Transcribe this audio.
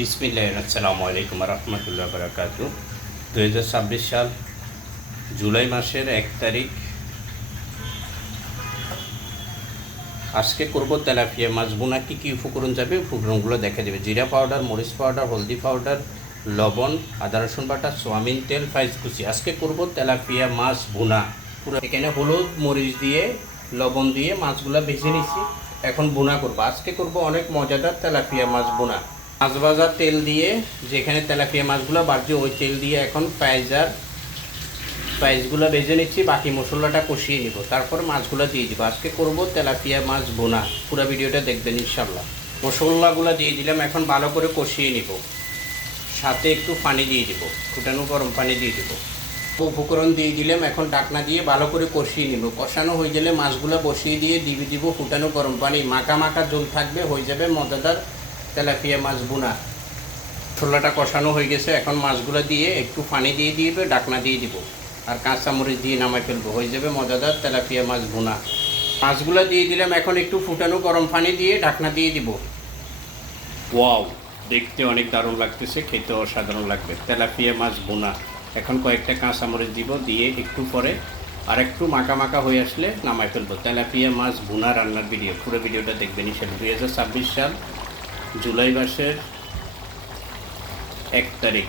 বিসমিল্লাহ আসসালামু আলাইকুম রহমতুল্লাহ বারাকাত। 2026 সাল জুলাই মাসের 1 তারিখ। আজকে করব তেলাপিয়া মাছ বোনা। কী কী উপকরণ যাবে, উপকরণগুলো দেখা যাবে। জিরা পাউডার, মরিচ পাউডার, হলদি পাউডার, লবণ, আদা রসুন বাটা, সোয়াবিন তেল, পেঁয়াজ কুচি। আজকে করব তেলাপিয়া মাছ বোনা। পুরো এখানে হলুদ মরিচ দিয়ে লবণ দিয়ে মাছগুলো ভেজে নিচ্ছি। এখন বোনা করব। আজকে করব অনেক মজাদার তেলাপিয়া মাছ বোনা। মাছ ভাজার তেল দিয়ে যেখানে তেলাপিয়া মাছগুলো বাড়ছে ওই তেল দিয়ে এখন পেঁয়াজগুলো ভেজে নিচ্ছি। বাকি মশলাটা কষিয়ে নিব, তারপর মাছগুলো দিয়ে দিব। আজকে করব তেলাপিয়া মাছ বোনা। পুরো ভিডিওটা দেখবেন ইনশাল্লাহ। মশলাগুলো দিয়ে দিলাম, এখন ভালো করে কষিয়ে নিব। সাথে একটু পানি দিয়ে দিব, ফুটানো গরম পানি দিয়ে দিব। উপকরণ দিয়ে দিলাম, এখন ডাকনা দিয়ে ভালো করে কষিয়ে নিব। কষানো হয়ে গেলে মাছগুলো বসিয়ে দিয়ে দিব ফুটানো গরম পানি। মাখা মাখা জল থাকবে, হয়ে যাবে মজাদার তেলাপিয়া মাছ বোনা। ছোলাটা কষানো হয়ে গেছে, এখন মাছগুলো দিয়ে একটু পানি দিয়ে দিবে, ডাকনা দিয়ে দিব আর কাঁচামরিচ দিয়ে নামাই ফেলবো। হয়ে যাবে মজাদার তেলাপিয়া মাছ বোনা। মাছগুলো দিয়ে দিলাম, এখন একটু ফুটানো গরম পানি দিয়ে ঢাকনা দিয়ে দিব। ওয়াও, দেখতে অনেক দারুণ লাগতেছে, খেতে অসাধারণ লাগবে তেলাপিয়া মাছ বোনা। এখন কয়েকটা কাঁচামরিচ দিব, দিয়ে একটু পরে আর একটু মাখা মাখা হয়ে আসলে নামাই ফেলবো। তেলাপিয়া মাছ বোনা রান্নার ভিডিও, পুরো ভিডিওটা দেখবেন ইনশাআল্লাহ। 2026 সাল জুলাই মাসের 1 তারিখ।